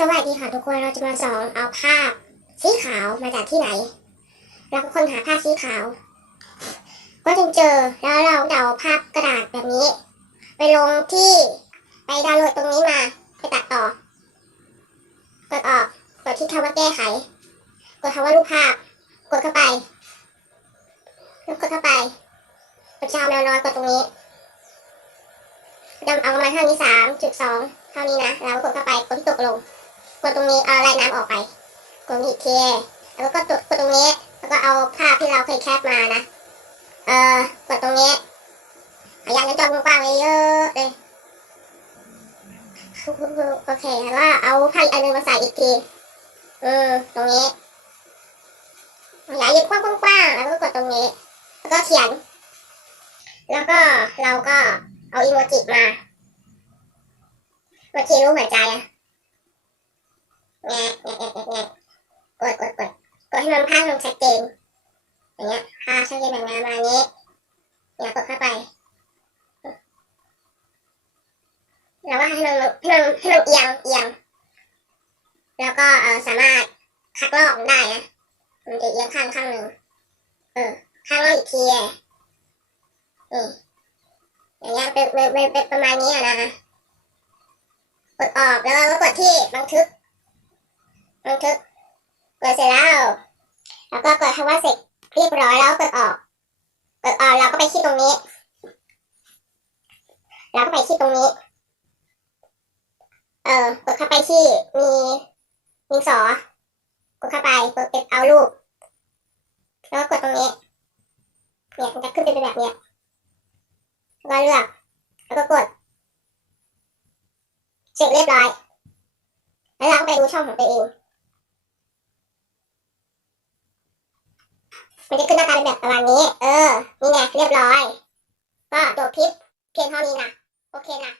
สวัสดีค่ะทุกคนเราจะมาสอนเอาภาพสีขาวมาจากที่ไหน เราก็ค้นหาภาพสีขาว ก็จึงเจอแล้วเราเอาภาพกระดาษแบบนี้ ไปลงที่ไปดาวน์โหลดตรงนี้มาไปตัดต่อกดออกกดที่คำว่าแก้ไข กดคำว่ารูปภาพ กดเข้าไปแล้วกดเข้าไปกดจามแมวน้อยกดตรงนี้ดำเอามาเท่านี้สามจุดสองเท่านี้นะแล้วกดเข้าไปกดตกลง กดตรงนี้เอาไล่น้ำออกไปกดนี้อีกทีแล้วก็กดกดตรงนี้ แล้วก็เอาภาพที่เราเคยแคปมานะ เอ่อกดตรงนี้พยายามจะจอกว้างๆเยเยอะเลยโอเคแล้วก็เอาภาพอีกอันหนึงมาใส่อีกทีเอืมตรงนี้อยากยืดกว้างๆแล้วก็กดตรงนี้ แล้วก็เขียน แล้วก็เราก็เอาอีโมจิมาโมจิรูปหัวใจอะ กดกดกดกดให้มันภาพลงชัดเจนอย่างเงี้ยภาพชัดเจนแบบนี้มาอย่างนี้เนี่ยกดเข้าไปแล้วก็ให้มันให้มันให้มันเอียงเอียงแล้วก็เออสามารถคัดลอกได้นะมันจะเอียงข้างข้างหนึ่งเออข้างลอกอีกทีอะนี่อย่างเงี้ยเป็นเป็นเป็นประมาณนี้นะกดออกแล้วก็กดที่บันทึก บันทึกกดเสร็จแล้ว แล้วก็กดคำว่าเสร็จเรียบร้อยแล้วกดออกกดออกเราก็ไปที่ตรงนี้เราก็ไปที่ตรงนี้ เออกดเข้าไปที่มีมีสอกดเข้าไปกดเก็บเอารูปแล้วก็กดตรงนี้เนี่ยมันจะขึ้นเป็นแบบเนี้ยก็เลือกแล้วก็กดเสร็จเรียบร้อย แล้วเราก็ไปดูช่องของตัวเอง มันจะขึ้นหน้าตาเป็นแบบ ประมาณนี้ เออ นี่ไงเรียบร้อย ก็จบคลิปเพียงเท่านี้นะ โอเคนะ